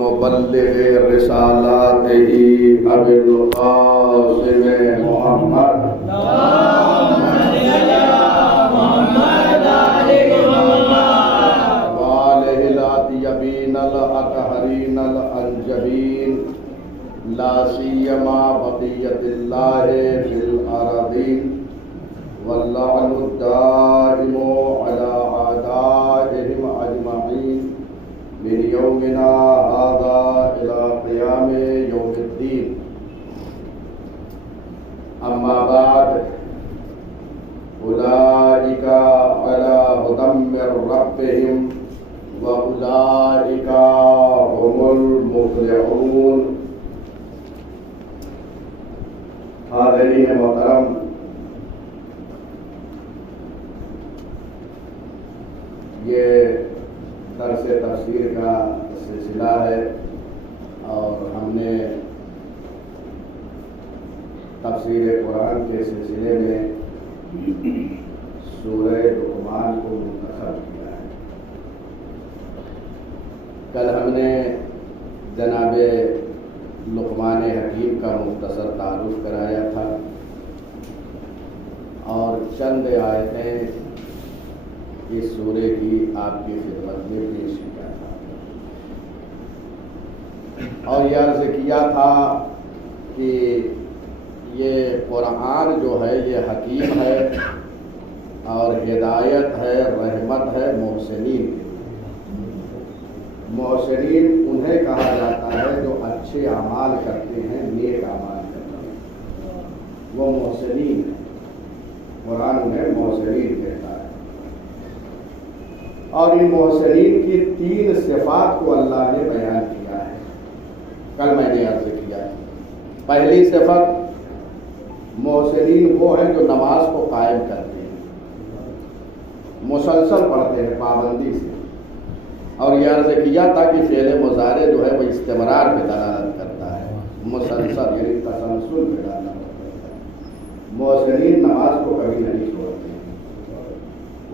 مبلغ رسالاتہ ابی القاسم محمد وآلہ الأطیبین الأطہرین الأنجبین لا سیما بقیت اللہ فی الارضین واللعن الدائم علی اعدائهم اجمعین من یومنا هذا الى قیام یوم الدین. اما بعد اولئک علی ھدی من ربهم واولئک هم المفلحون. حاضرین محترم، یہ درس تفسیر کا سلسلہ ہے اور ہم نے تفسیر قرآن کے سلسلے میں سورہ لقمان کو منتخب کیا ہے. کل ہم نے جناب لقمان حکیم کا مختصر تعارف کرایا تھا اور چند آیتیں اس سورے کی آپ کی خدمت میں پیش کیا تھا اور یہ عرض کیا تھا کہ یہ قرآن جو ہے یہ حکیم ہے اور ہدایت ہے، رحمت ہے محسنین کے. محسنین انہیں کہا جاتا ہے جو اچھے اعمال کرتے ہیں، نیک اعمال کرتے ہیں، وہ محسنین ہیں. قرآن انہیں محسنین کہتا ہے. اور ان محسنین کی 3 صفات کو اللہ نے بیان کیا ہے. کل میں نے عرض کیا ہے پہلی صفت محسنین وہ ہیں جو نماز کو قائم کرتے ہیں، مسلسل پڑھتے ہیں پابندی سے. اور یہ عرض کیا تھا کہ فعل مضارع جو ہے وہ استمرار پہ دلالت کرتا ہے، مسلسل یعنی تسلسل پہ دلالت کرتا ہے. محسنین نماز کو کبھی نہیں چھوڑتے ہیں.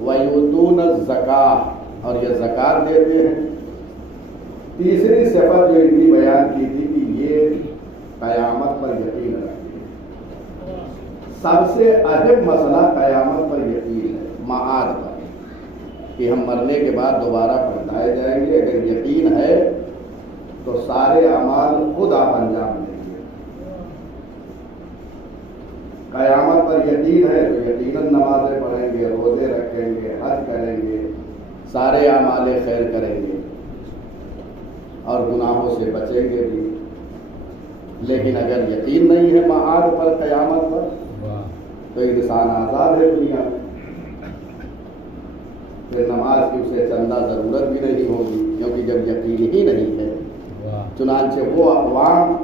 وَيُؤْتُونَ الزَّكَاةَ اور یہ زکوٰۃ دیتے ہیں. تیسری صفت جو ان کی بیان کی تھی کہ یہ قیامت پر یقین رکھتے ہیں. سب سے اہم مسئلہ قیامت پر یقین ہے، معاد پر، کہ ہم مرنے کے بعد دوبارہ پلٹائے جائیں گے. اگر یقین ہے تو سارے اعمال خود آپ انجام دیں گے. قیامت پر یقین ہے تو یقیناً نمازیں پڑھیں گے، روزے رکھیں گے، حج کریں گے، سارے اعمال خیر کریں گے اور گناہوں سے بچیں گے بھی. لیکن اگر یقین نہیں ہے معاد پر، قیامت پر، تو انسان آزاد ہے دنیا میں. پھر نماز کی اسے چندہ ضرورت بھی نہیں ہوگی، کیونکہ جب یقین ہی نہیں ہے. چنانچہ وہ اقوام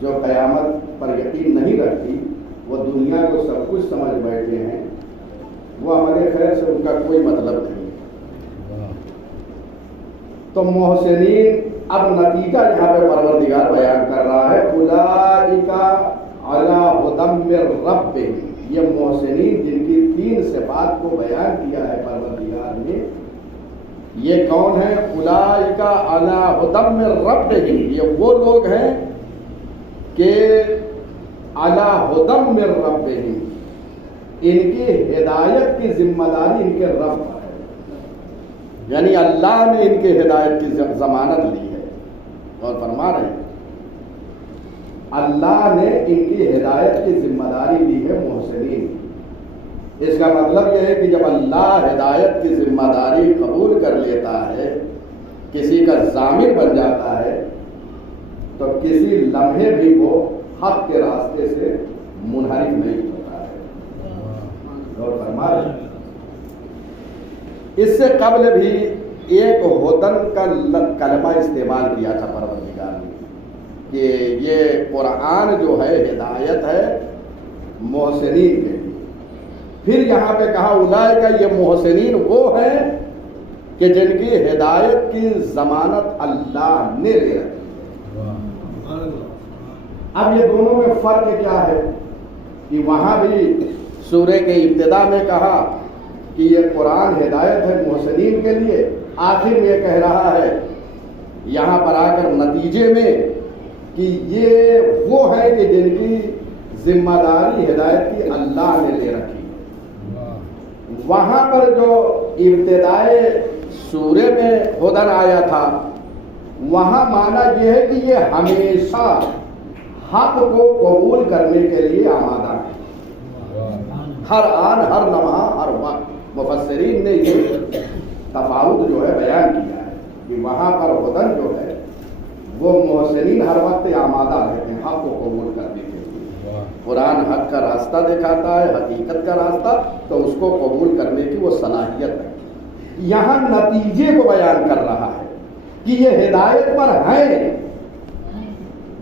جو قیامت پر یقین نہیں رکھتی، وہ دنیا کو سب کچھ سمجھ بیٹھے ہیں، وہ عمل خیر سے ان کا کوئی مطلب نہیں. تو محسنین اب نتیجہ یہاں پہ پروردگار بیان کر رہا ہے. اولئک علی ھدی من ربہم. یہ محسنین جن کی 3 صفات کو بیان کیا ہے پروردگار نے، یہ کون ہیں؟ اولئک علی ھدی من ربہم. یہ وہ لوگ ہیں کہ علی ھدی من ربہم، ان کی ہدایت کی ذمہ داری ان کے رب پر ہے. یعنی اللہ نے ان کے ہدایت کی ضمانت لی ہے اور فرما رہے ہیں اللہ نے ان کی ہدایت کی ذمہ داری لی ہے محسنین. اس کا مطلب یہ ہے کہ جب اللہ ہدایت کی ذمہ داری قبول کر لیتا ہے، کسی کا ضامن بن جاتا ہے، تو کسی لمحے بھی وہ حق کے راستے سے منحرف نہیں ہوتا ہے. اور فرما رہے ہیں اس سے قبل بھی ایک ھدن کا کلمہ استعمال کیا تھا پروردگار نے کہ یہ قرآن جو ہے ہدایت ہے محسنین کے لیے. پھر یہاں پہ کہا اولئک، یہ محسنین وہ ہیں کہ جن کی ہدایت کی ضمانت اللہ نے لے رکھی. اب یہ دونوں میں فرق کیا ہے کہ وہاں بھی سورہ کے ابتدا میں کہا کہ یہ قرآن ہدایت ہے محسنین کے لیے، آخر میں یہ کہہ رہا ہے، یہاں پر نتیجے میں کہ یہ وہ ہے کہ جن کی ذمہ داری ہدایت کی اللہ نے لے رکھی. وہاں پر جو ابتدائے سورے میں ہدن آیا تھا وہاں معنی یہ ہے کہ یہ ہمیشہ حق کو قبول کرنے کے لیے آمادہ ہے. ہر آن ہر لمحہ ہر وقت. مفسرین نے یہ تفاوت جو ہے بیان کیا ہے کہ وہاں پر ہدن جو ہے وہ محسنین ہر وقت آمادہ رہتے ہیں حق کو قبول کرنے کے لیے. قرآن حق کا راستہ دکھاتا ہے, حقیقت کا راستہ, تو اس کو قبول کرنے کی وہ صلاحیت ہے. یہاں نتیجے کو بیان کر رہا ہے کہ یہ ہدایت پر ہیں,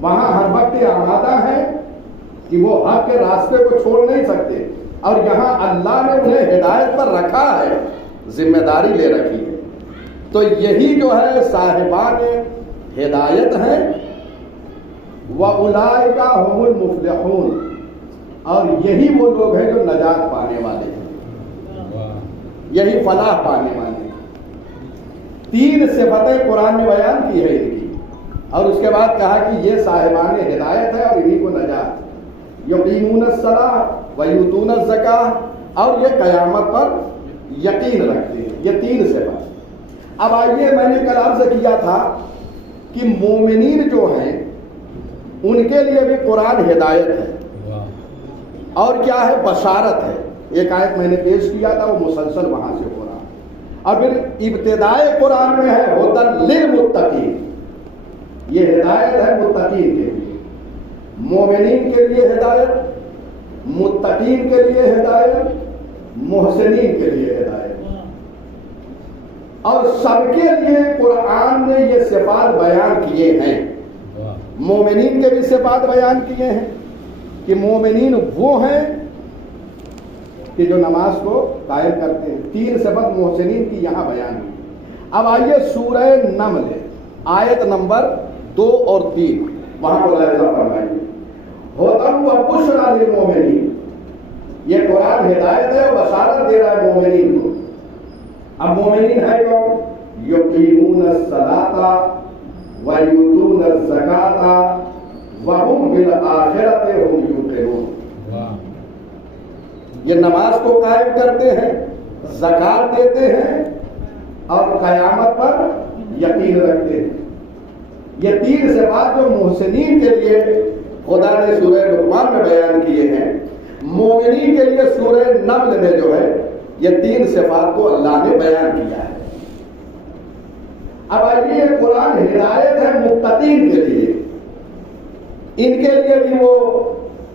وہاں ہر وقت آمادہ ہیں کہ وہ حق کے راستے کو چھوڑ نہیں سکتے, اور یہاں اللہ نے انہیں ہدایت پر رکھا ہے, ذمہ داری لے رکھی ہے. تو یہی جو ہے صاحبان ہدایت ہیں. وَأُولَٰئِکَ هُمُ الْمُفْلِحُونَ, اور یہی وہ لوگ ہیں جو نجات پانے والے ہیں, یہی فلاح پانے والے ہیں. 3 صفتیں قرآن نے بیان کی ہے ان کی, اور اس کے بعد کہا کہ یہ صاحبان ہدایت ہے اور انہی کو نجات. یقیمون الصلاۃ ویؤتون الزکاۃ, اور یہ قیامت پر یقین رکھتے ہیں. یہ 3 صفات. اب آئیے, میں نے کل عرض کیا تھا کہ مومنین جو ہیں ان کے لیے بھی قرآن ہدایت ہے اور کیا ہے, بشارت ہے. ایک آیت میں نے پیش کیا تھا, وہ مسلسل وہاں سے ہو رہا. اور پھر ابتدائے قرآن میں ہے ہدی للمتقین, یہ ہدایت ہے متقین کے لیے. مومنین کے لیے ہدایت, متقین کے لیے ہدایت, محسنین کے لیے ہدایت. اور سب کے لیے قرآن نے یہ صفات بیان کیے ہیں. مومنین کے بھی صفات بیان کیے ہیں کہ مومنین وہ ہیں کہ جو نماز کو قائم کرتے ہیں. 3 صفت محسنین کی یہاں بیان ہوئی. اب آئیے سورہ نمل آیت نمبر 2 اور 3, وہاں کو لائحہ فرمائیے. ہدی و بشریٰ للمؤمنین, یہ قرآن ہدایت ہے اور بشارت دے رہا ہے مومنین کو. اب مومنین ہے کون؟ یقیمون الصلاۃ ویؤتون الزکاۃ وہم بالآخرۃ ہم یوقنون. یہ نماز کو قائم کرتے ہیں, زکات دیتے ہیں اور قیامت پر یقین رکھتے ہیں. یہ 3 صفات جو محسنین کے لیے خدا نے سورہ لقمان میں بیان کیے ہیں, مومنین کے لیے سورہ نمل میں جو ہے یہ 3 صفات کو اللہ نے بیان کیا ہے. اب آئیے, یہ قرآن ہدایت ہے متقین کے لیے, ان کے لیے بھی وہ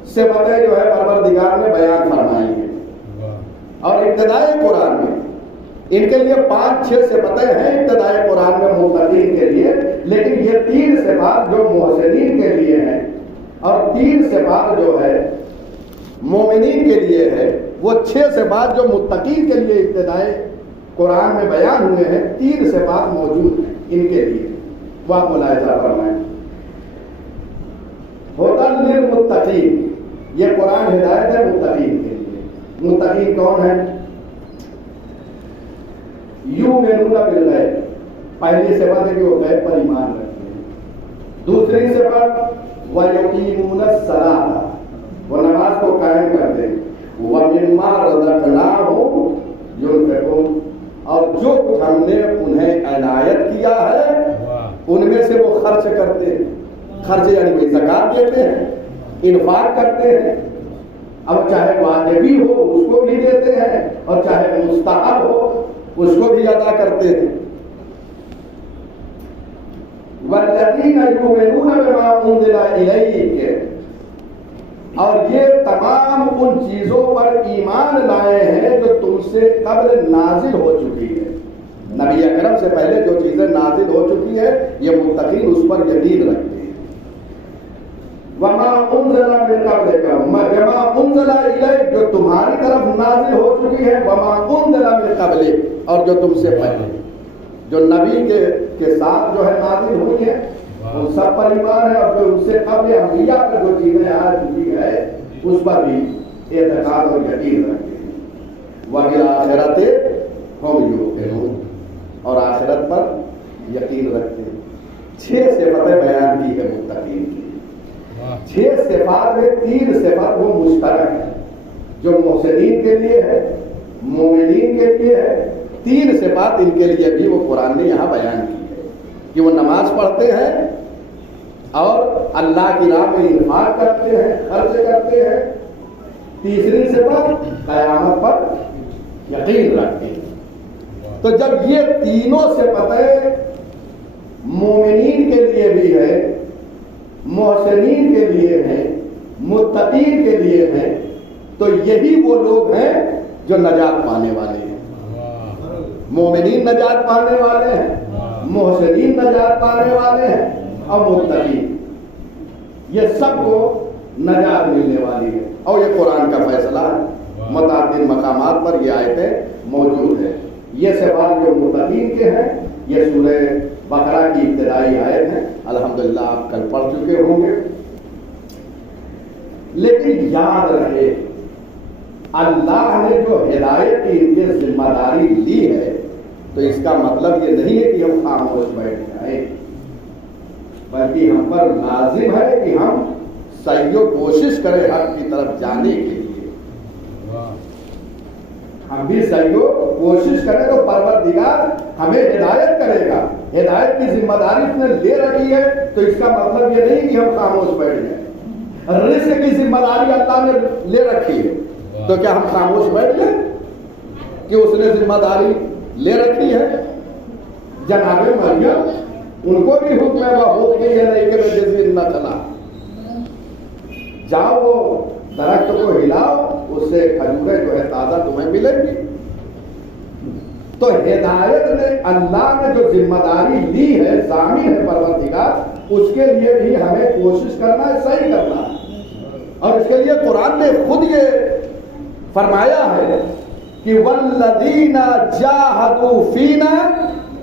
صفتیں جو ہے پروردگار نے بیان فرمائی ہیں. اور ابتدائے قرآن میں ان کے لیے 5-6 صفتیں ہیں ابتدائے قرآن میں متقین کے لیے, لیکن یہ 3 صفات جو محسنین کے لیے ہیں اور 3 صفات جو ہے مومنین کے لیے ہے, وہ 6 صفات جو متقین کے لیے ابتدائے قرآن میں بیان ہوئے ہیں, 3 صفات موجود ہیں ان کے لیے. وہ آپ ملاحظہ فرمائیں. ہدی للمتقین, یہ قرآن ہدایت ہے متقین کے لیے. متقین کون ہیں؟ یؤمنون بالغیب, پہلی صفت ہے کہ وہ غیب پر ایمان رکھتے ہیں. دوسری صفت ویقیمون الصلاۃ, وہ نماز کو قائم کرتے ہیں. ومما رزقناہم ينفقون, اور جو کچھ ہم نے انہیں عنایت کیا ہے ان میں سے وہ خرچ کرتے ہیں. خرچ یعنی کہ زکات دیتے ہیں, انفاق کرتے ہیں. اب چاہے واجبی ہو اس کو بھی دیتے ہیں اور چاہے مستحب ہو اس کو بھی ادا کرتے ہیں. والذین یؤمنون بما انزل الیک, اور یہ تمام ان چیزوں پر ایمان لائے ہیں جو تم سے قبل نازل ہو چکی ہے. نبی اکرم سے پہلے جو چیزیں نازل ہو چکی ہے یہ متقین اس پر یقین رکھتے ہیں. وما انزل من قبلک, وما انزل الیک, جو تمہاری طرف نازل ہو چکی ہے. وما انزل من قبلک, اور جو تم سے پہلے جو نبی کے ساتھ جو ہے نازل ہوئی ہے ان سب پر ایمان ہے, اور جو ان سے قبل انبیاء پر جو چیزیں آ چکی ہے اس پر بھی اعتقاد اور یقین رکھتے ہیں. وبالآخرۃ ہم یوقنون, اور آخرت پر یقین رکھتے ہیں. 6 صفتیں بیان کی ہے متقین کی. 6 صفات میں 3 صفات وہ مشترک ہے جو محسنین کے لیے ہے، مومنین کے لیے ہے. 3 صفات ان کے لیے بھی وہ قرآن نے یہاں بیان کی ہے کہ وہ نماز پڑھتے ہیں اور اللہ کی راہ میں انفاق کرتے ہیں، خرچ کرتے ہیں. تیسری صفت قیامت پر یقین رکھتے ہیں. تو جب یہ تینوں صفتیں مومنین کے لیے بھی ہے، محسنین کے لیے ہیں، متقین کے لیے ہیں، تو یہی وہ لوگ ہیں جو نجات پانے والے ہیں. مومنین نجات پانے والے ہیں، محسنین نجات پانے والے ہیں، اور متقین، یہ سب کو نجات ملنے والی ہے. اور یہ قرآن کا فیصلہ ہے. متعدد مقامات پر یہ آیتیں موجود ہیں. یہ صفات جو متقین کے ہیں یہ سورہ بقرہ کی ابتدائی آیت ہیں. الحمدللہ آپ کل پڑھ چکے ہوں گے. لیکن یاد رہے اللہ نے جو ہدایت کی ان کے ذمہ داری لی ہے تو اس کا مطلب یہ نہیں ہے کہ ہم خاموش بیٹھ جائیں، بلکہ ہم پر لازم ہے کہ ہم سعی و کوشش کریں حق کی طرف جانے کے لیے. ہم بھی سعی و کوشش کریں تو پروردگار ہمیں ہدایت کرے گا. ہدایت کی ذمہ داری اس نے لے رکھی ہے تو اس کا مطلب یہ نہیں کہ ہم خاموش بیٹھ جائیں. رزق کی ذمہ داری اللہ نے لے رکھی ہے تو کیا ہم خاموش بیٹھ جائیں کہ اس نے ذمہ داری لے رکھی ہے؟ جناب مریم ان کو بھی حکم ہے بہت نہیں ہے نہیں کہ میں جس نہ چلا. جاؤ وہ درخت کو ہلاؤ، اس سے کھجوریں جو ہے تازہ تمہیں ملیں گی. تو ہدایت نے اللہ نے جو ذمہ داری لی ہے، ضامن ہے پروردگار، اس کے لیے بھی ہمیں کوشش کرنا ہے، صحیح کرنا ہے. اور اس کے لیے قرآن نے خود یہ فرمایا ہے کہ والذین جاہدوا فینا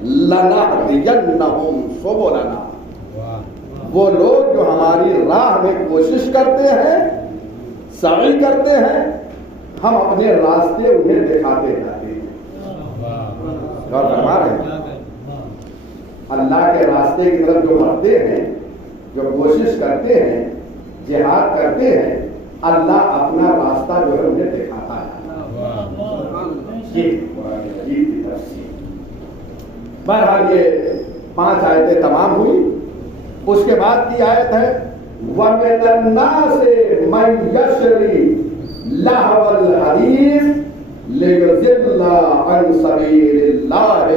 لنہدینہم سبلنا. وہ لوگ جو ہماری راہ میں کوشش کرتے ہیں، سعی کرتے ہیں، ہم اپنے راستے انہیں دکھاتے جاتے ہیں. اور فرما رہے ہیں اللہ کے راستے کی طرف جو بڑھتے ہیں، جو کوشش کرتے ہیں، جہاد کرتے ہیں، اللہ اپنا راستہ جو ہے انہیں دکھاتا ہے. بہرحال یہ 5 آیتیں تمام ہوئی. اس کے بعد کی آیت ہے وَمِنَ النَّاسِ مَن يَشْتَرِي لَهْوَ الْحَدِيثِ لِيُضِلَّ عَن سَبِيلِ اللَّهِ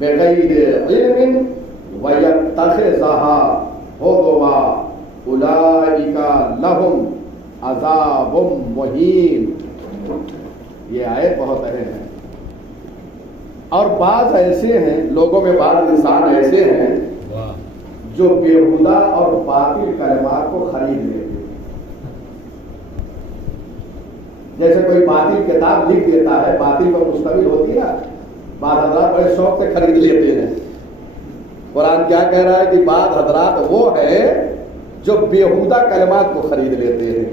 بِغَيْرِ عِلْمٍ وَيَتَّخِذَهَا هُزُوًا أُولَٰئِكَ لَهُمْ عَذَابٌ مُهِينٌ. یہ آیت بہت اہم ہے. اور بعض ایسے ہیں لوگوں میں، بعض انسان ایسے ہیں جو بےہودہ اور باطل کلمات کو خرید لیتے ہیں. جیسے کوئی باطل کتاب لکھ دیتا ہے، باطل پر مشتمل ہوتی ہے نا، بعض حضرات بڑے شوق سے خرید لیتے ہیں. قرآن کیا کہہ رہا ہے کہ بعض حضرات وہ ہے جو بےہودہ کلمات کو خرید لیتے ہیں.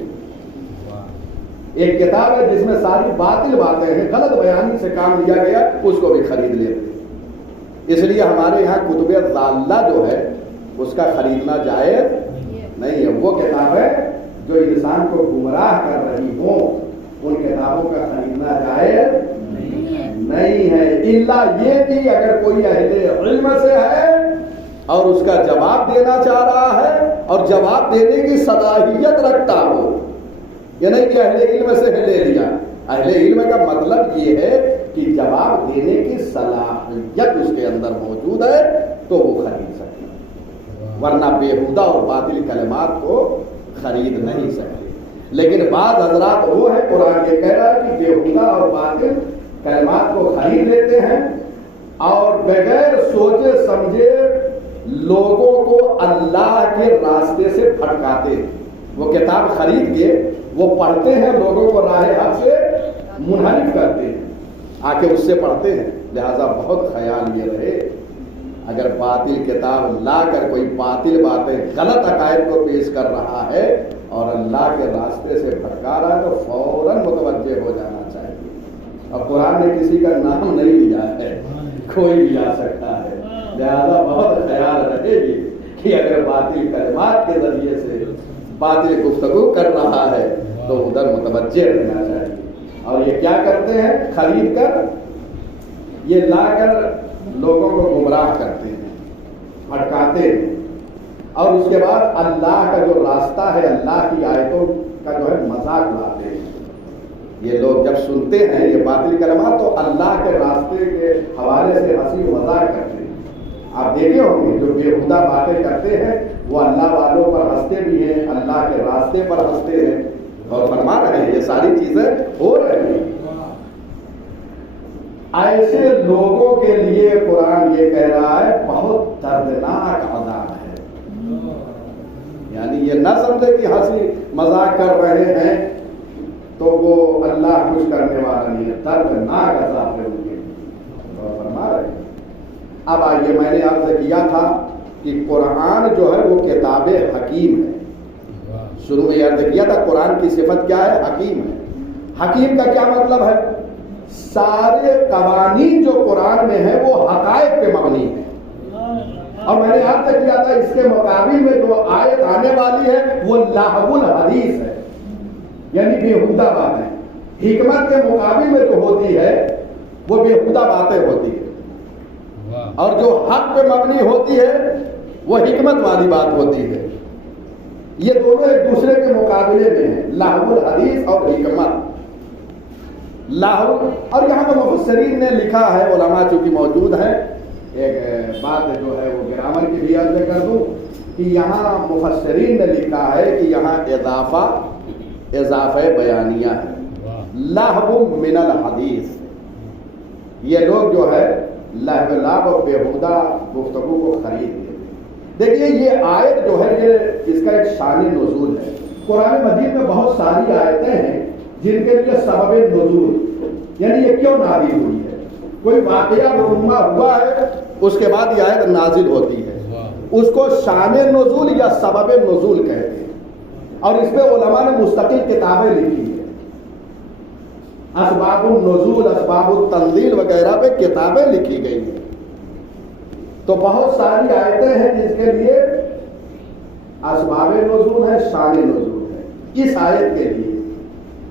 ایک کتاب ہے جس میں ساری باطل باتیں ہیں، غلط بیانی سے کام لیا گیا، اس کو بھی خرید لیتے ہیں. اس لیے ہمارے یہاں کتب ضالہ جو ہے اس کا خریدنا جائز نہیں ہے. وہ کتاب ہے جو انسان کو گمراہ کر رہی ہوں، ان کتابوں کا خریدنا جائز نہیں ہے. الا یہ کہ اگر کوئی اہل علم سے ہے اور اس کا جواب دینا چاہ رہا ہے اور جواب دینے کی صلاحیت رکھتا ہو. یہ نہیں کہ اہل علم سے لے لیا. اہل علم کا مطلب یہ ہے کہ جواب دینے کی صلاحیت اس کے اندر موجود ہے تو وہ خرید سکتے ہیں، ورنہ بےہودہ اور باطل کلمات کو خرید نہیں سکتے. لیکن بعض حضرات وہ ہے، قرآن یہ کہہ رہا ہے کہ بےہودہ اور باطل کلمات کو خرید لیتے ہیں اور بغیر سوچے سمجھے لوگوں کو اللہ کے راستے سے بھٹکاتے ہیں. وہ کتاب خرید کے وہ پڑھتے ہیں، لوگوں کو راہ حق سے منحرف کرتے ہیں، آ کے اس سے پڑھتے ہیں. لہذا بہت خیال یہ رہے اگر باطل کتاب لا کر کوئی باطل باتیں، غلط عقائد کو پیش کر رہا ہے اور اللہ کے راستے سے بھٹکا رہا ہے تو فوراً متوجہ ہو جانا چاہیے. اور قرآن نے کسی کا نام نہیں لیا ہے، کوئی بھی آ سکتا ہے، لہذا بہت خیال رہے. رہے گی کہ اگر باطل کلمات کے ذریعے سے باطل گفتگو کر رہا ہے تو ادھر متوجہ رہنا چاہیے. اور یہ کیا کرتے ہیں؟ خرید کر یہ لا کر لوگوں کو گمراہ کرتے ہیں، بھٹکاتے ہیں، اور اس کے بعد اللہ کا جو راستہ ہے، اللہ کی آیتوں کا جو ہے مذاق اڑاتے ہیں. یہ لوگ جب سنتے ہیں یہ باطل کلمات تو اللہ کے راستے کے حوالے سے ہنسی مذاق کرتے ہیں. آپ دیکھے ہوں گے جو بےہودہ باتیں کرتے ہیں وہ اللہ والوں پر ہنستے بھی ہیں، اللہ کے راستے پر ہنستے ہیں، اور فرما رہے ہیں یہ ساری چیزیں ہو رہی ہیں. ایسے لوگوں کے لیے قرآن یہ کہہ رہا ہے بہت دردناک عذاب ہے. یعنی یہ نہ سمجھے کہ ہنسی مذاق کر رہے ہیں تو وہ اللہ کچھ کرنے والا نہیں ہے، دردناک عذاب ہے ان کے لیے، اور فرما رہے ہیں. اب آئیے، میں نے عرض کیا تھا کہ قرآن جو ہے وہ کتاب حکیم ہے. شروع میں عرض کیا تھا قرآن کی صفت کیا ہے؟ حکیم ہے. حکیم کا کیا مطلب ہے؟ سارے قوانین جو قرآن میں ہیں وہ حقائق پہ مبنی ہیں. اور میں نے عرض کیا تھا اس کے مقابل میں جو آیت آنے والی ہے وہ لہو الحدیث ہے، یعنی بےہودہ باتیں. حکمت کے مقابل میں جو ہوتی ہے وہ بےہودہ باتیں ہوتی ہے، اور جو حق پہ مبنی ہوتی ہے وہ حکمت والی بات ہوتی ہے. یہ دونوں ایک دوسرے کے مقابلے میں ہیں، لہو الحدیث اور حکمت. لہو، اور یہاں پہ مفسرین نے لکھا ہے، علماء چونکہ موجود ہیں، ایک بات جو ہے وہ گرامر کی بھی عرض کر دوں کہ یہاں مفسرین نے لکھا ہے کہ یہاں اضافہ بیانیہ ہے، لہو من الحدیث. یہ لوگ جو ہے لہو لعب اور بےہودہ گفتگو کو خرید لیتے. دیکھیے یہ آیت جو ہے یہ اس کا ایک شان نزول ہے. قرآن مجید میں بہت ساری آیتیں ہیں جن کے لیے سبب نزول، یعنی یہ کیوں نازل ہوئی ہے، کوئی واقعہ رونما ہوا ہے اس کے بعد یہ آیت نازل ہوتی ہے، اس کو شان نزول یا سبب نزول کہتے ہیں. اور اس پہ علماء نے مستقل کتابیں لکھی ہیں، اسباب النزول، اسباب التنزیل وغیرہ پہ کتابیں لکھی گئی ہیں. تو بہت ساری آیتیں ہیں جس کے لیے اسباب نزول ہے، شان نزول ہے. اس آیت کے لیے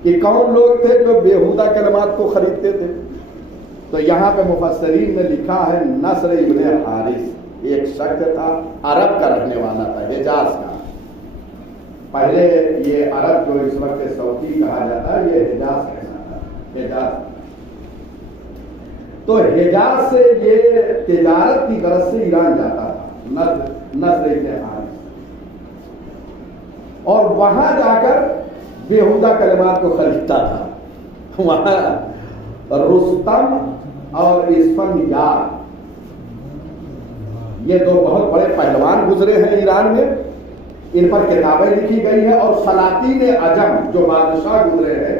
کہ کون لوگ تھے جو بےہودہ کلمات کو خریدتے تھے، تو یہاں پہ مفسرین نے لکھا ہے نصر ابن حارث ایک شخص تھا، عرب کا رہنے والا تھا، حجاز کا. پہلے یہ عرب جو اس وقت سعودی کہا جاتا ہے یہ حجاز کہنا تھا، حجاز. تو حجاز سے یہ تجارت کی غرض سے ایران جاتا تھا نصر ابن حارث، اور وہاں جا کر بےہودہ کلمات کو خریدتا تھا. وہاں رستم اور اسفندیار یہ دو بہت بڑے پہلوان گزرے ہیں ایران میں، ان پر کتابیں لکھی گئی ہیں. اور سلاطین عجم جو بادشاہ گزرے ہیں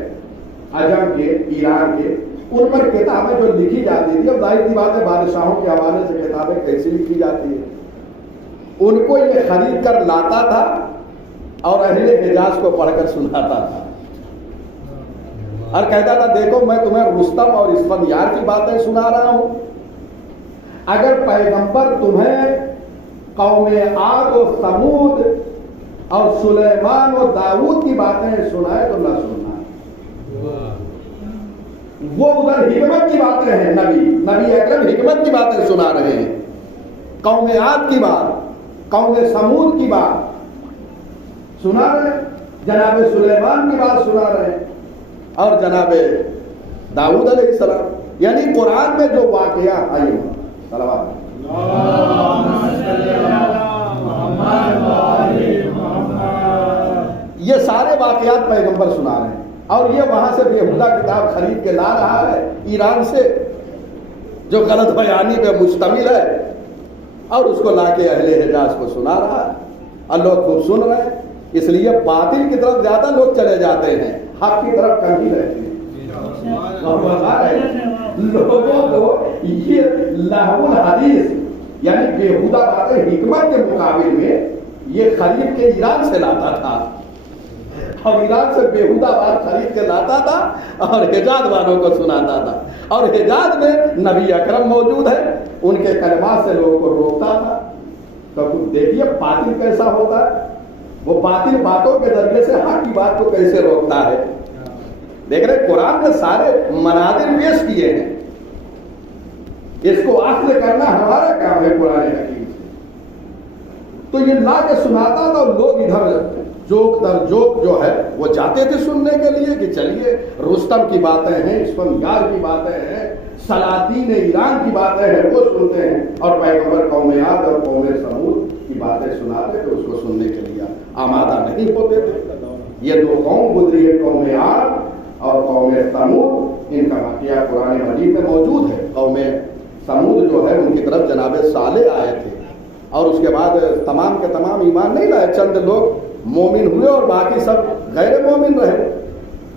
عجم کے، ایران کے، ان پر کتابیں جو لکھی جاتی تھی. اب ظاہر سی بات ہے بادشاہوں کے حوالے سے کتابیں کیسی لکھی جاتی ہیں. ان کو یہ خرید کر لاتا تھا اور اہل حجاز کو پڑھ کر سناتا تھا، اور کہتا تھا دیکھو میں تمہیں رستم اور اسفندیار کی باتیں سنا رہا ہوں، اگر پیغمبر تمہیں قوم عاد و ثمود اور سلیمان و داؤد کی باتیں سنائے تو نہ سننا. وہ ادھر حکمت کی باتیں ہیں، نبی اکرم حکمت کی باتیں سنا رہے ہیں. قوم عاد کی بات، قوم ثمود کی بات سنا رہے ہیں، جناب سلیمان کی بات سنا رہے ہیں، اور جناب داؤد علیہ السلام. یعنی قرآن میں جو واقعہ آئیے صلوات یہ سارے واقعات پیغمبر سنا رہے ہیں، اور یہ وہاں سے بےہودہ کتاب خرید کے لا رہا ہے ایران سے جو غلط بیانی پہ مشتمل ہے، اور اس کو لا کے اہل حجاز کو سنا رہا ہے، اور لوگ خوب سن رہے ہیں. اس لیے باطل کی طرف زیادہ لوگ چلے جاتے ہیں، حق کی طرف کم ہی رہتے ہیں. لوگوں کو یہ لہو الحدیث یعنی بےہودہ باتیں حکمت کے مقابل میں یہ خرید کے ایران سے لاتا تھا، اور ایران سے بےہودہ بات خرید کے لاتا تھا اور حجاز والوں کو سناتا تھا. اور حجاز میں نبی اکرم موجود ہے، ان کے کلمات سے لوگوں کو روکتا تھا. تو دیکھیے باطل کیسا ہوتا ہے، وہ باطل باتوں کے ذریعے سے حق کی بات کو کیسے روکتا ہے۔ دیکھ رہے قرآن نے سارے مناظر پیش کیے ہیں، اس کو اخذ کرنا ہمارا کام ہے قرآن حکیم سے۔ تو یہ لا کے سناتا تھا اور لوگ ادھر جوک در جوک جو ہے وہ جاتے تھے سننے کے لیے کہ چلیے رستم کی باتیں ہیں، اسفندیار کی باتیں ہیں، سلاطین ایران کی باتیں ہیں، وہ سنتے ہیں، اور پیغمبر قوم عاد اور قوم سمود کی باتیں سناتے تھے، اس کو سننے کے لیے آمادہ نہیں ہوتے تھے۔ یہ دو قوم گزری ہے، قوم عاد اور قوم سمود، ان کا واقعہ قرآن مجید میں موجود ہے۔ قوم سمود جو ہے ان کی طرف جناب صالح آئے تھے، اور اس کے بعد تمام کے تمام ایمان نہیں لائے، چند لوگ مومن ہوئے اور باقی سب غیر مومن رہے۔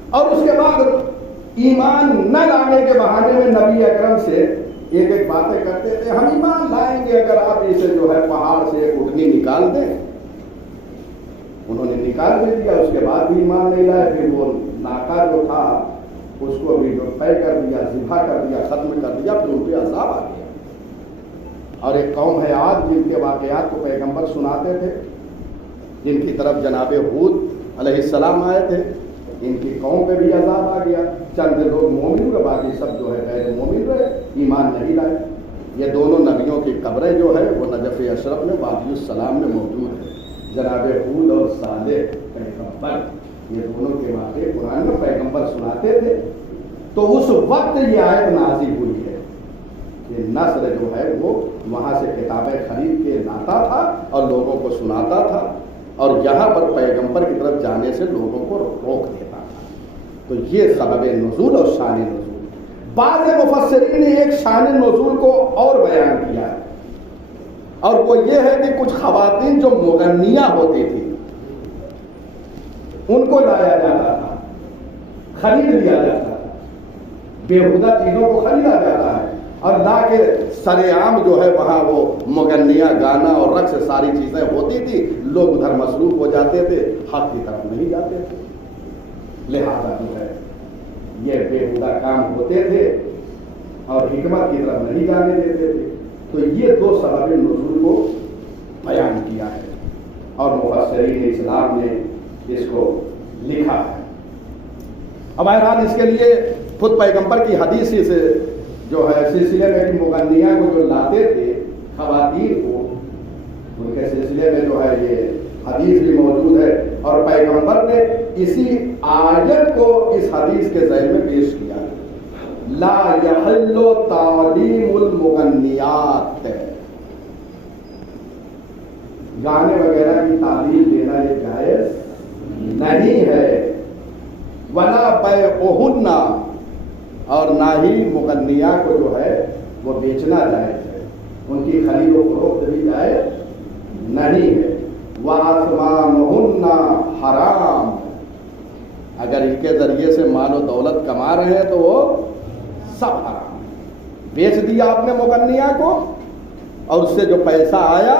اور اس کے بعد ایمان نہ لانے کے بہانے میں نبی اکرم سے ایک ایک باتیں کرتے تھے، ہم ایمان لائیں گے اگر آپ اسے جو ہے پہاڑ سے ایک اٹھنی نکال دیں۔ انہوں نے نکال بھی دیا، اس کے بعد بھی ایمان نہیں لائے۔ پھر وہ ناکا جو تھا اس کو بھی جو طے کر دیا، ذبح کر دیا، ختم کر دیا، پھر ان پہ عذاب آ گیا۔ اور ایک قوم ہے عاد جن کے واقعات کو پیغمبر سناتے تھے، جن کی طرف جناب ہود علیہ السلام آئے تھے، ان کی قوم پہ بھی عذاب آ گیا۔ چند لوگ مومن ہوئے، باقی سب جو ہے غیر مومن رہے، ایمان نہیں لائے۔ یہ دونوں نبیوں کی قبریں جو ہے وہ نجف اشرف میں وادی السلام میں موجود ہے۔ جناب ہود اور صالح پیغمبر، یہ دونوں کے واقعے قرآن میں پیغمبر سناتے تھے۔ تو اس وقت یہ آیت نازل ہوئی ہے کہ نصر جو ہے وہ وہاں سے کتابیں خرید کے لاتا تھا اور لوگوں کو سناتا تھا، اور یہاں پر پیغمبر کی طرف جانے سے لوگوں کو روک دیتا تھا۔ تو یہ سبب نزول اور شان نزول۔ بعض مفسرین نے ایک شان نزول کو اور بیان کیا ہے، اور وہ یہ ہے کہ کچھ خواتین جو مغنیہ ہوتی تھی ان کو لایا جاتا تھا، خرید لیا جاتا تھا، بےہودہ چیزوں کو خریدا جاتا ہے، اور لا کے سر عام جو ہے وہاں وہ مغنیہ گانا اور رقص ساری چیزیں ہوتی تھی، لوگ ادھر مصروف ہو جاتے تھے، حق کی طرف نہیں جاتے تھے۔ لہذا جو ہے یہ بےہودہ کام ہوتے تھے اور حکمت کی طرف نہیں جانے دیتے تھے۔ تو یہ دو سبب نزول کو بیان کیا ہے، اور مفسرین اسلام نے اس کو لکھا ہے۔ اب بہرحال اس کے لیے خود پیغمبر کی حدیث سے جو ہے سلسلے میں کہ مغنیہ کو جو لاتے تھے خواتین کو، ان کے سلسلے میں جو ہے یہ حدیث بھی موجود ہے، اور پیغمبر نے اسی آیت کو اس حدیث کے ذیل میں پیش کیا، لا یحل تعلیم المغنیات، گانے وغیرہ کی تعلیم دینا یہ جائز نہیں ہے، ولا بیعہن، اور نہ ہی مغنیہ کو جو ہے وہ بیچنا جائز ہے، ان کی خرید و فروخت بھی جائز نہیں ہے۔ وَأَثْمَانُهُنَّ حرام، اگر ان کے ذریعے سے مال و دولت کما رہے ہیں تو وہ سب حرام۔ بیچ دیا آپ نے مغنیہ کو اور اس سے جو پیسہ آیا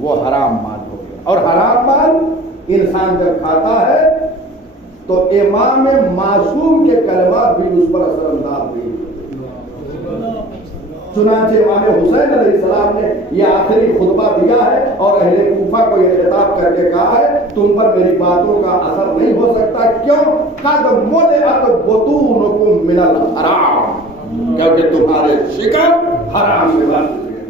وہ حرام مال ہو گیا، اور حرام مال انسان جب کھاتا ہے تو امام معصوم کے کلمات بھی اس پر اثر انداز نہیں ہوتے۔ چنانچہ امام حسین علیہ السلام نے یہ آخری خطبہ دیا ہے اور اہل کوفہ کو یہ خطاب کر کے کہا ہے تم پر میری باتوں کا اثر نہیں ہو سکتا، کیوں؟ قد ملئت بطونکم من الحرام، کیونکہ تمہارے شکم حرام سے بھر چکے ہیں۔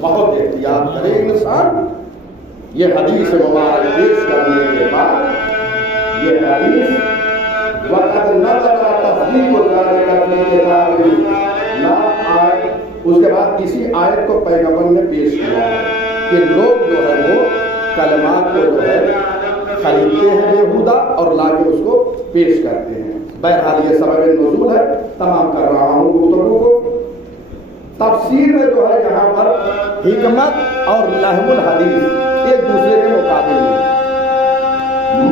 بہت احتیاط کرے انسان۔ یہ حدیث مبارک پیش کرنے کے بعد یہ حدیث وقت نظر تصدیق ذالک فی کتاب اللہ آیت، اس کے بعد اسی آیت کو پیغمبر نے پیش کیا ہے کہ لوگ جو ہے وہ کلمات کو جو ہے خریدتے ہیں بےہودہ اور لا کے اس کو پیش کرتے ہیں۔ بہرحال یہ سبب نزول ہے، تمام کر رہا ہوں گفتگو کو۔ تفسیر میں جو ہے یہاں پر حکمت اور لہو الحدیث ایک دوسرے کے مقابل میں،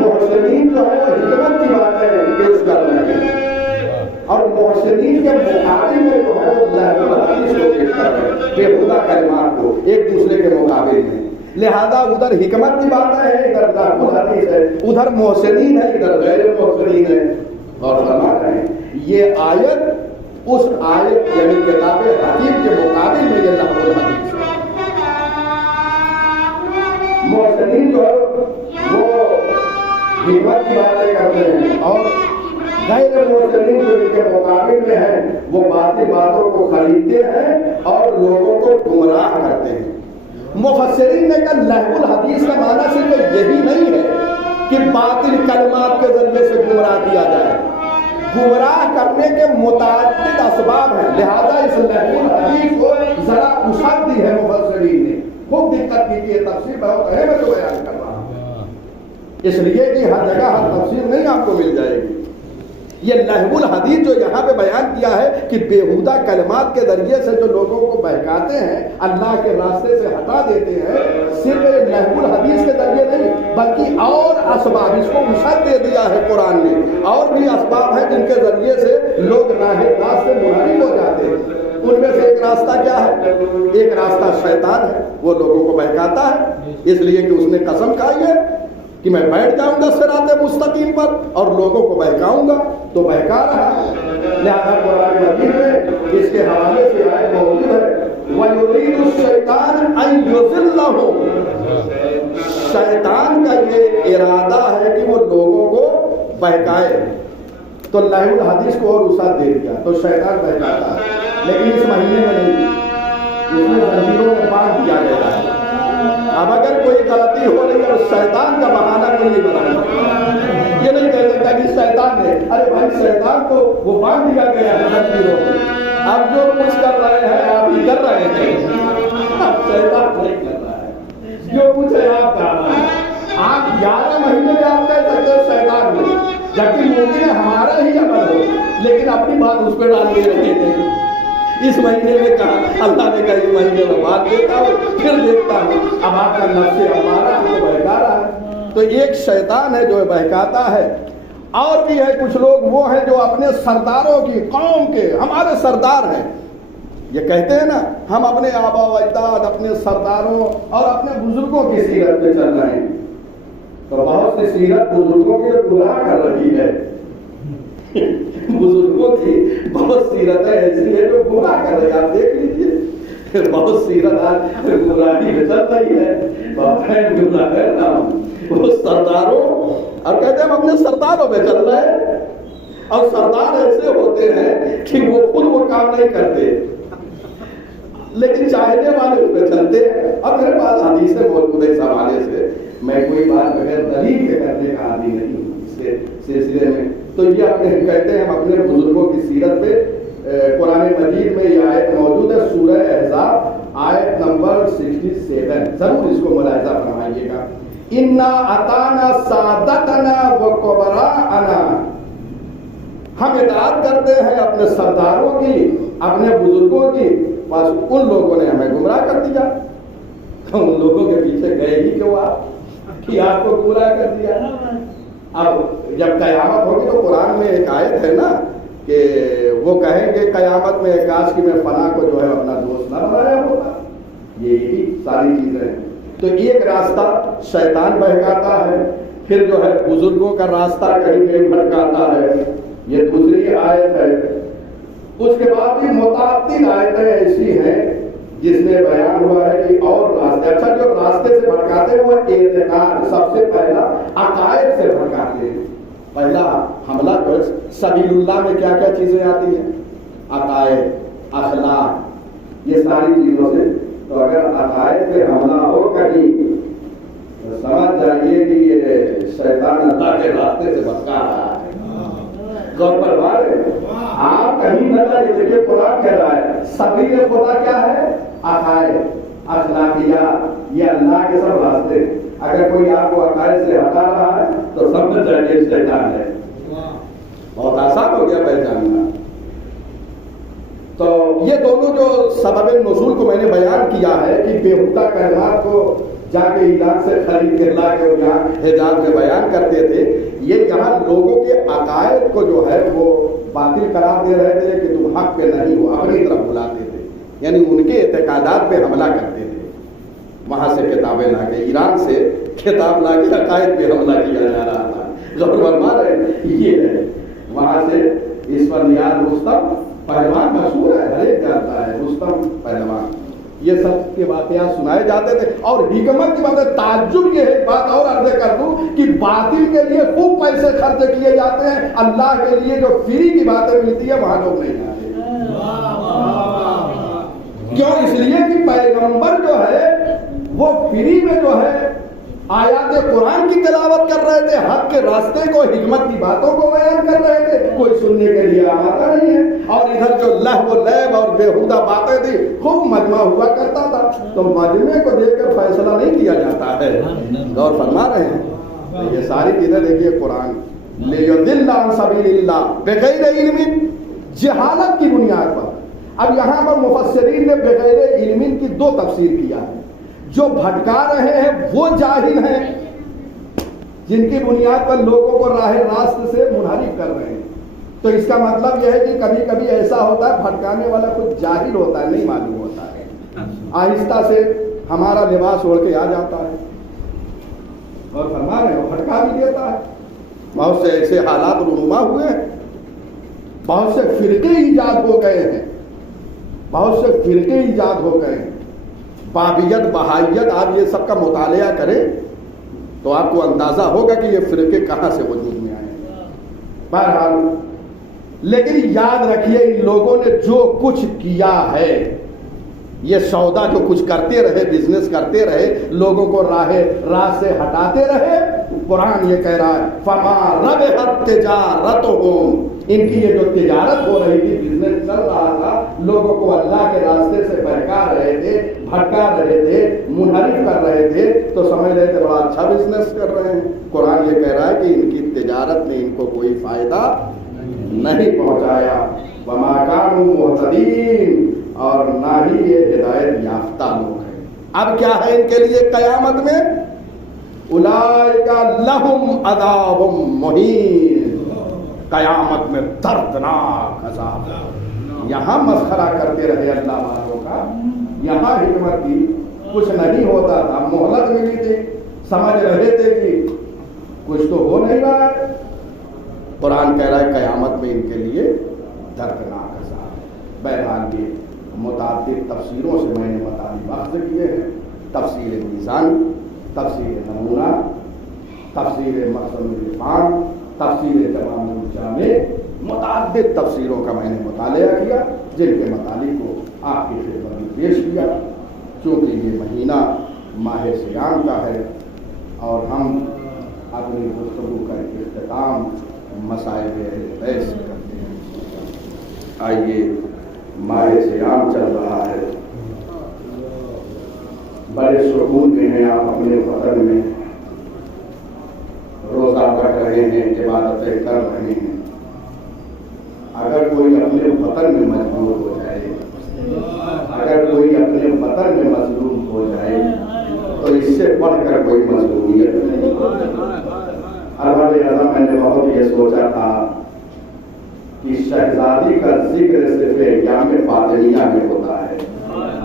محسنین جو ہے وہ حکمت کی باتیں پیش کر رہے ہیں، اور محسنین کے مقابل میں جو ہے وہ لہو الحدیث کو پیش کر رہے ہیں، بےہودہ کلمات کو ایک دوسرے کے مقابل میں۔ لہذا ادھر حکمت کی باتیں ہیں، ادھر لہو الحدیث ہے، ادھر محسنین ہے، ادھر غیر محسنین ہے۔ اور فرما رہے ہیں یہ آیت اس آیت یعنی کتاب حکیم کے مقابل میں غیر محسنین جو ان کے مقابل میں ہیں وہ باطل باتوں کو خریدتے ہیں اور لوگوں کو گمراہ کرتے ہیں۔ مفسرین نے کہا لہو الحدیث کا معنی صرف یہی نہیں ہے کہ باطل کلمات کے ذریعے سے گمراہ کیا جائے، گمراہ کرنے کے متعدد اسباب ہیں، لہذا اس لہو الحدیث کو ذرا وسعت دی ہے مفسرین نے، خوب دقت کی ہے، تفسیر بہت ہے، میں تو بیان کر رہا ہوں، اس لیے کہ ہر جگہ ہر تفسیر نہیں آپ کو مل جائے گی۔ یہ لہو الحدیث جو یہاں پہ بیان کیا ہے کہ بیہودہ کلمات کے ذریعے سے جو لوگوں کو بہکاتے ہیں، اللہ کے راستے سے ہٹا دیتے ہیں، صرف لہو الحدیث کے ذریعے نہیں بلکہ اور اسباب، اس کو وسعت دے دیا ہے قرآن نے، اور بھی اسباب ہیں جن کے ذریعے سے لوگ راہ راست سے منحرف ہو جاتے ہیں۔ ان میں سے ایک راستہ کیا ہے؟ ایک راستہ شیطان ہے، وہ لوگوں کو بہکاتا ہے، اس لیے کہ اس نے قسم کھائی ہے کہ میں بیٹھ جاؤں گا صراط مستقیم پر اور لوگوں کو بہکاؤں گا، تو بہکا رہا ہے۔ لہذا قرآن مجید میں اس کے حوالے سے آیت موجود ہے وَيُرِيدُ الشَّيْطَانُ أَن يُضِلَّهُمْ، شیطان کا یہ ارادہ ہے کہ وہ لوگوں کو بہکائے، تو لہو الحدیث کو اور وسعت دے دیا، تو شیطان بہکاتا ہے، لیکن اس مہینے میں نہیں، اس میں زنجیروں میں باندھ دیا گیا ہے۔ اب اگر کوئی غلطی ہو رہی ہے اور شیطان کا بہانہ کوئی نہیں بنا سکتا، یہ نہیں کہہ سکتا کہ شیطان نے، ارے بھائی شیطان کو وہ باندھ دیا گیا ہے زنجیروں میں، اب جو کچھ کر رہے ہیں آپ ہی کر رہے ہیں، اب شیطان نہیں کر رہا ہے، جو کچھ ہے آپ کر رہے ہیں۔ آپ 11 مہینے میں آپ کہہ سکتے ہو شیطان نے، جبکہ ممکن ہے ہمارا ہی عمل ہو، لیکن اپنی بات اس پہ ڈال دے رہے تھے۔ اس مہینے میں کہا، اللہ نے کہا اس مہینے میں بات دیتا ہوں، پھر دیکھتا ہوں، اب آپ کا نفس ہمارا ہم کو بہکا رہا ہے۔ تو ایک شیطان ہے جو بہکاتا ہے، اور بھی ہے کچھ لوگ وہ ہیں جو اپنے سرداروں کی، قوم کے، ہمارے سردار ہیں، یہ کہتے ہیں نا ہم اپنے آبا و اجداد، اپنے سرداروں اور اپنے بزرگوں کی سیرت پہ چل رہے ہیں، تو بہت سی سیرت بزرگوں کی گمراہ کر رہی ہے، بزرگوں کی بہت سیرتیں ایسی ہیں جو گمراہ کر رہی ہے، آپ دیکھ لیجیے بہت سیرت آج گمراہی میں چل رہی ہے، بہت گمراہ کر رہا ہوں، وہ سرداروں، اور کہتے ہیں ہم اپنے سرداروں پہ چل رہے ہیں، اور سردار ایسے ہوتے ہیں کہ وہ خود وہ کام نہیں کرتے لیکن چاہنے والے اس پہ چلتے ہیں۔ اور میرے پاس حدیث موجود ہے اس حوالے سے، میں کوئی بات بغیر دلیل کے کرنے کا عادی نہیں ہوں اس کے سلسلے میں، تو یہ اپنے کہتے ہیں ہم اپنے بزرگوں کی سیرت پہ، قرآن مجید میں یہ آیت موجود ہے، سورہ احزاب آیت نمبر 67، ضرور اس کو ملاحظہ فرمائیے گا۔ اِنَّا أَطَعْنَا سَادَتَنَا وَكُبَرَاءَنَا، ہم اطاعت کرتے ہیں اپنے سرداروں کی، اپنے بزرگوں کی، بس ان لوگوں نے ہمیں گمراہ کر دیا، ہم ان لوگوں کے پیچھے گئے ہی کیوں آپ کہ آپ کو گمراہ کر دیا۔ اب جب قیامت ہوگی تو قرآن میں ایک آیت ہے نا کہ وہ کہیں گے قیامت میں کاش کہ میں فلاں کو جو ہے اپنا دوست نہ بنایا ہوتا، یہی ساری چیزیں ہیں۔ تو ایک راستہ شیطان بہکاتا ہے، پھر جو ہے بزرگوں کا راستہ کہیں کہیں بھٹکاتا ہے، یہ دوسری آیت ہے۔ اس کے بعد بھی متعدد آیتیں ایسی ہیں جس میں بیان ہوا ہے کہ اور راستے، اچھا جو راستے سے بھٹکاتے ہیں وہ اعتقاد، سب سے پہلا عقائد سے بھٹکاتے ہیں۔ پہلا حملہ جو ہے سبیل اللہ میں کیا کیا چیزیں آتی ہیں؟ عقائد، اخلاق، یہ ساری چیزوں سے، تو اگر عقائد پہ حملہ ہو کہیں تو سمجھ جائیے کہ یہ شیطان اللہ کے راستے سے بھٹکا رہا ہے۔ غور پر بات ہے، آپ کہیں نہ جائیے، دیکھیے قرآن کہہ رہا ہے سبیل خدا کیا ہے؟ عقائد، اخلاقیات، یہ اللہ کے سب راستے۔ اگر کوئی آپ کو عقائد سے ہٹا رہا ہے تو سمجھ جائیے شیطان ہے۔ بہت آسان ہو گیا پہچاننا۔ تو یہ دونوں جو سبب نزول کو میں نے بیان کیا ہے کہ بےہودہ کلمات کو جا کے ایران سے خرید کے لا کے یہاں حجاز میں بیان کرتے تھے، یہ یہاں لوگوں کے عقائد کو جو ہے وہ باطل قرار دے رہے تھے کہ تم حق پہ نہیں ہو، اپنی طرف بلاتے تھے، یعنی ان کے اعتقادات پہ حملہ کرتے تھے۔ وہاں سے کتابیں لا کے، ایران سے کتاب لا کے عقائد پہ حملہ کیا جا رہا تھا۔ غور فرما رہے ہیں، یہ ہے وہاں سے اس پر نیاز رستم پہلوان مشہور ہے، ہر ایک جانتا ہے رستم پہلوان، یہ سب کے واقعات سنائے جاتے تھے. اور حکمت کی بات ہے, تعجب یہ ہے, بات اور عرض کر دوں کہ باطل کے لیے خوب پیسے خرچ کیے جاتے ہیں, اللہ کے لیے جو فری کی باتیں ملتی ہے وہاں لوگ نہیں جاتے. کیوں؟ اس لیے کہ پیغمبر جو ہے وہ فری میں جو ہے آیات قرآن کی تلاوت کر رہے تھے, حق کے راستے کو, حکمت کی باتوں کو بیان کر رہے تھے, کوئی سننے کے لیے آتا نہیں ہے. اور ادھر جو لہو و لیب اور بےہودہ باتیں تھی, خوب مجمع ہوا کرتا تھا. تو مجمع کو دیکھ کر فیصلہ نہیں کیا جاتا ہے. غور فرما رہے ہیں؟ یہ ساری چیزیں دیکھیے قرآن لیضل عن سبیل اللہ بغیر علم, جہالت کی بنیاد پر. اب یہاں پر مفسرین نے بغیر علم کی دو تفسیر کیا ہے. جو بھٹکا رہے ہیں وہ جاہل ہیں, جن کی بنیاد پر لوگوں کو راہ راست سے منحرف کر رہے ہیں. تو اس کا مطلب یہ ہے کہ کبھی کبھی ایسا ہوتا ہے بھٹکانے والا کچھ جاہل ہوتا ہے, نہیں معلوم ہوتا ہے, آہستہ سے ہمارا لباس اوڑھ کے آ جاتا ہے اور فرما رہے ہیں بھٹکا بھی دیتا ہے. بہت سے ایسے حالات رونما ہوئے ہیں, بہت سے فرقے ایجاد ہو گئے ہیں, بہت سے فرقے ایجاد ہو گئے ہیں. بابیت, بہائیت, آپ یہ سب کا مطالعہ کریں تو آپ کو اندازہ ہوگا کہ یہ فرقے کہاں سے وجود میں آئے. بہرحال لیکن یاد رکھیے ان لوگوں نے جو کچھ کیا ہے, یہ سودا جو کچھ کرتے رہے, بزنس کرتے رہے, لوگوں کو راہ سے ہٹاتے رہے. قرآن یہ کہہ رہا ہے فما ربحت تجارتہم, ان کی یہ جو تجارت ہو رہی تھی, بزنس چل رہا تھا, لوگوں کو اللہ کے راستے سے بہکا رہے تھے, بھٹکا رہے تھے, منحرف کر رہے تھے, تو سمجھ رہے تھے بڑا اچھا بزنس کر رہے ہیں. قرآن یہ کہہ رہا ہے کہ ان کی تجارت نے ان کو کوئی فائدہ نہیں پہنچایا. وما کانوا مہتدین, اور نہ ہی یہ ہدایت یافتہ لوگ ہیں. اب کیا ہے ان کے لیے قیامت میں؟ اولئک لہم عذاب مہین, قیامت میں دردناک عذاب. یہاں مسخرہ کرتے رہے اللہ والوں کا, یہاں حکمت کی کچھ نہیں ہوتا تھا, مہلت ملی تھی, سمجھ رہے تھے کہ کچھ تو ہو نہیں رہا ہے. قرآن کہہ رہا ہے قیامت میں ان کے لیے دردناک عذاب. بہرحال یہ متعدد تفسیروں سے میں نے مطالب اخذ کیے ہیں. تفسیر میزان, تفسیر نمونہ, تفسیر مقصد العرفان, تفسیر جوامع الجامع, متعدد تفسیروں کا میں نے مطالعہ کیا, جن کے مطالب کو آپ کی خدمت میں پیش کیا. چونکہ یہ مہینہ ماہ صیام کا ہے اور ہم اپنی گفتگو کا اختتام مسائل اہل بیت سے کرتے ہیں. آئیے, ماہ صیام چل رہا ہے, بڑے سکون میں ہیں آپ اپنے وطن میں, روزہ رکھ رہے ہیں, عبادتیں کر رہے ہیں. اگر کوئی اپنے وطن میں مجبور ہو جائے, اگر کوئی اپنے وطن میں مظلوم ہو جائے, تو اس سے بڑھ کر کوئی مظلومیت نہیں. ارباب اعظم, میں نے بہت یہ سوچا تھا کہ شہزادی کا ذکر صرف ایام فاطمیہ میں ہوتا ہے,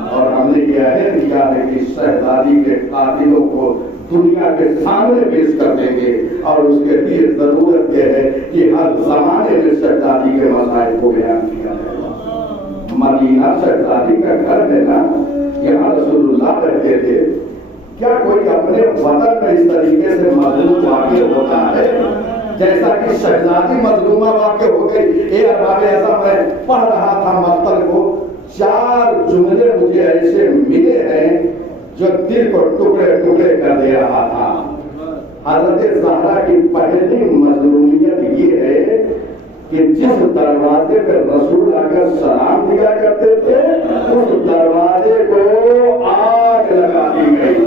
اور ہم نے یہ عہد کیا ہے کہ شہزادی کے قاتلوں کو دنیا کے سامنے پیش کر دیں گے, اور اس کے لیے ضرورت یہ ہے کہ ہر زمانے میں شہزادی کے مسائل کو بیان کیا جائے. مدینہ شہزادی کا گھر ہے نا, یہاں رسول اللہ رہتے تھے. کیا کوئی اپنے وطن میں اس طریقے سے مظلوم واقع ہوتا ہے جیسا کہ شہزادی مظلومہ واقع ہو گئی؟ اے ارباب اعظم, میں پڑھ رہا تھا مقتل کو, 4 جملے مجھے ایسے ملے ہیں جو دل کو ٹکڑے ٹکڑے کر دے رہا تھا. حضرت زہرا کی پہلی مظلومیت یہ ہے کہ جس دروازے پہ رسول آ کر سلام دیا کرتے تھے, اس دروازے کو آگ لگا دی گئی.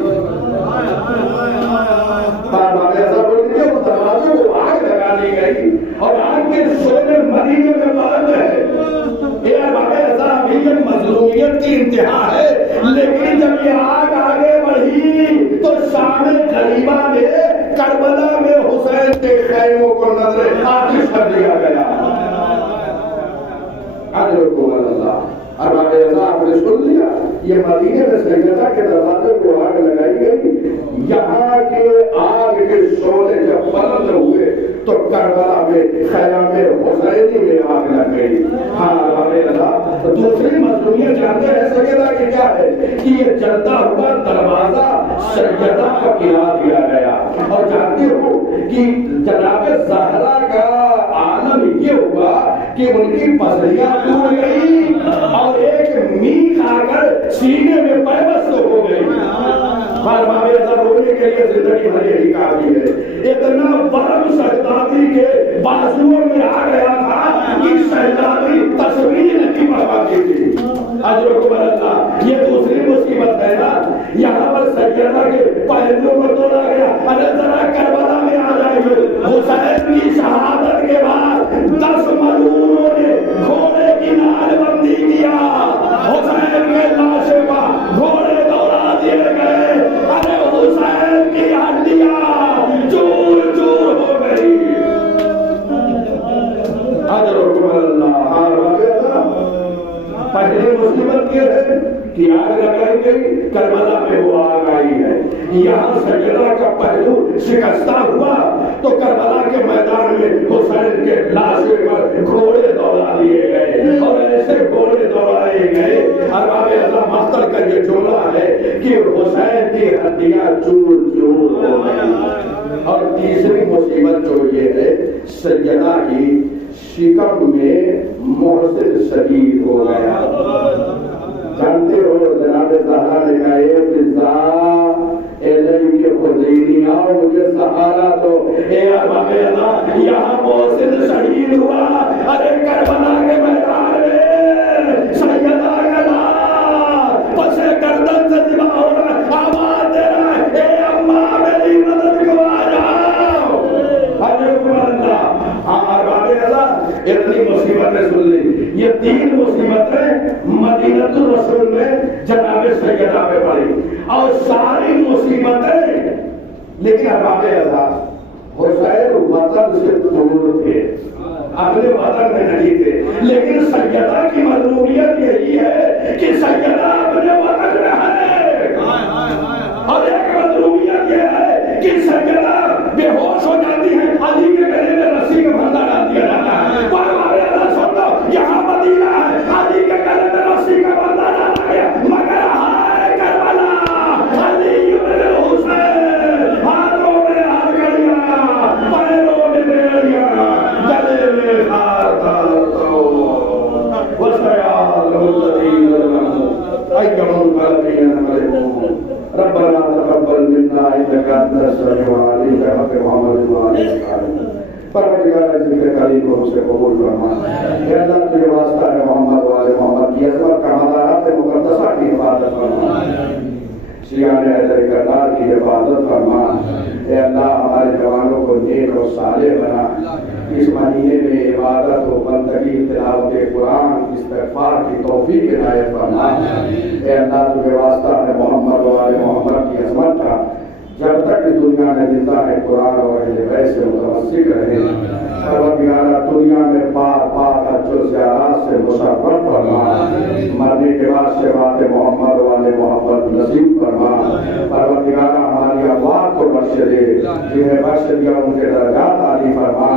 ایسا بولتے ہیں, اس دروازے کو آگ لگا دی گئی, اور آگ کے شعلے مدینے میں بلند ہے. یہ مظلومیت کی انتہا ہے. لیکن جب یہ آگ آگے بڑھی تو شام غریبہ میں, کربلا میں حسین کے خیموں کو نظر آتش کر دیا گیا. آپ نے سن لیا, یہ مدینے میں سیدہ کے دروازے کو آگ لگائی گئی. یہاں کے آگ کے شعلے جب بلند ہوئے تو کربلا میں خیام حسینی میں آگ لگ گئی. ہاں, دوسری مظلومیت جانتے ہیں سیدہ کہ کیا ہے کہ یہ جلتا ہوا دروازہ سیدہ کو گرا دیا گیا. اور جانتے ہو کہ جناب زہرا کا عالم یہ ہوا کہ ان کی پسلیاں ٹوٹ گئی اور ایک میخ آ کر سینے میں پیوست ہو گئی. ہر بابے ایسا رونے کے لیے زندگی بھر یہی کافی ہے. اتنا ورم شہزادی کے بازوؤں میں آ گیا تھا کہ شہزادی تصویر نہیں پڑھ پاتی تھی. اجرکم اللہ. یہ دوسری مصیبت ہے نا. یہاں پر سیدہ کے پہلو کو توڑا گیا. ارے ذرا کربلا میں آ جائیے. حسین کی شہادت کے بعد 10 ملعونوں نے گھوڑے کی نال بندی کیا. حسین کے لاشے پر گھوڑے دوڑا دیے گئے. ارے حسین کی ہڈیاں چور چور ہو گئی. اجرکم اللہ. پہلی مصیبت یہ ہے کہ آگ لگائی گئی. کربلا میں وہ آگ آئی ہے. یہاں سیدہ کا پہلو شکستہ ہوا تو کربلا کے میدان میں حسین کے لاشے پر گھوڑے دوڑا دیے گئے. اور ایسے گھوڑے دوڑائے گئے. ارباب اعظم مختل کا یہ جملہ ہے کہ حسین کی ہڈیاں چور چور ہو گئی. اور تیسری مصیبت جو یہ ہے سیدہ کی شکم میں محسن شہید ہو گیا. جانتے ہو جناب زہرا نے کہا اے فضا الیک خذینی، آؤ مجھے سہارا دو. اے ارباب اللہ یہاں محسن شہید ہوا. ارے کربلا کے میدان میں سیدہ کا لال پسے گردن سے ذبح ہو رہا ہے. آواز دے رہا ہے اے اماں میری مدد کو آ جاؤ. اجرکم اللہ. اتنی مصیبتیں سن لی. یہ 3 مصیبتیں مدینہ الرسول میں جناب سیدہ پہ پڑی اور ساری مصیبتیں. لیکن ارباب اعزاز حسین وطن سے دور تھے، اپنے وطن میں نہیں تھے. لیکن سیدہ کی مظلومیت یہی ہے کہ سیدہ اپنے وطن میں ہے. اور ایک مظلومیت یہ ہے کہ سیدہ بے ہوش ہو جاتی ہے. علی کے گلے میں رسی کا پھندا ڈال دیا جاتا ہے. یہاں مدینہ ہے، علی کے گلے میں رسی کا پھندا ڈالا گیا. مگر ہائے کربلا علی بن حسین ہاتھوں میں ہتھکڑیاں، پیروں میں بیڑیاں، گلے میں ہار ڈال دو. وسیال الذین ظلموا ایہم القلبین غلبوا ربنا تقبل منا انک انت السمیع العلیم بحق محمد وعلى آلہ. پروردگار ذکر کریم کو ہم سے قبول فرما. اے اللہ تجھے واسطہ ہے محمد و آل محمد کی عظمت کا مدارات مقدسہ کی حفاظت فرما. شیعان حیدر کردار کی حفاظت فرما. اے اللہ ہمارے جوانوں کو نیک و صالح بنا. اس مہینے میں عبادت و بندگی، تلاوت قرآن، استغفار کی توفیق عنایت فرما. اے اللہ تجھے واسطہ ہے محمد و آل محمد کی عظمت کا جب تک اس دنیا میں زندہ ہے قرآن اور اہل بیت سے متمسک رہے. پروردگارہ دنیا میں پاک پاک اجر زیارات سے مشرف فرما. مرنے کے بعد شفاعت محمد والے محمد نصیب فرما. پروردگارہ ہماری اموات کو بخش دے، جنہیں بخش دیا ان کے درجات عالی فرما.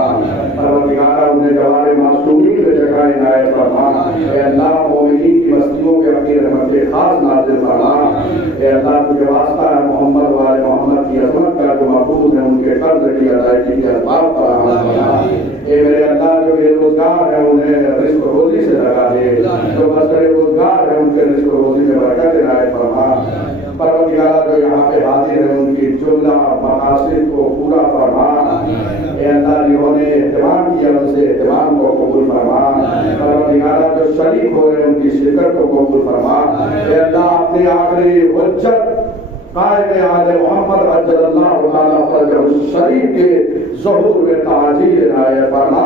پروردگارہ انہیں جوار معصومین میں جگہ عنایت فرما. اے اللہ مومنین کی بستیوں کے اپنی رحمت خاص نازل فرما. اے اللہ تجھے واسطہ ہے محمد والے محمد کی عظمت کا جو محفوظ ہے ان کے قرض کی ادائیگی کے اسباب فراہم فرما. اے میرے اللہ جو بے روزگار ہیں انہیں رزق و روزی سے لگا دے. جو بسر روزگار ہیں ان کے رزق و روزی میں برکت عنایت فرما. پروردگارہ جو یہاں پہ حاضر ہیں ان کی جملہ مقاصد کو پورا فرما. اے اللہ جنہوں نے اہتمام کیا ان سے اہتمام کو قبول فرما. پروردگارہ جو شریک ہو رہے ہیں ان کی شرکت کو قبول فرما. اے اللہ اپنی آخری حجت قائم آل محمد عجل اللہ تعالیٰ فرجہ الشریف کے ظہور میں تعجیل عنایت فرما.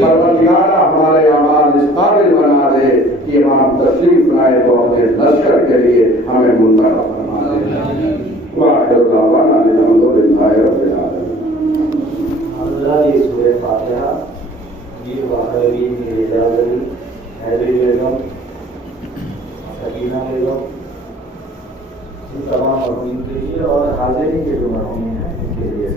پروردگارہ ہمارے اعمال اس قابل بنا دے کہ امام تشریف لائے تو اپنے لشکر کے لیے ہمیں منتخب فرما دے. وآخر دعوانا الحمد للہ رب العالمین. اللہ کی سورہ فاتحہ میر واقعین کی اجازت حیدری بیگم، سکینہ بیگم، تمام مرحومین کے لیے اور حاضرین کے جو مرحومین ہیں ان کے لیے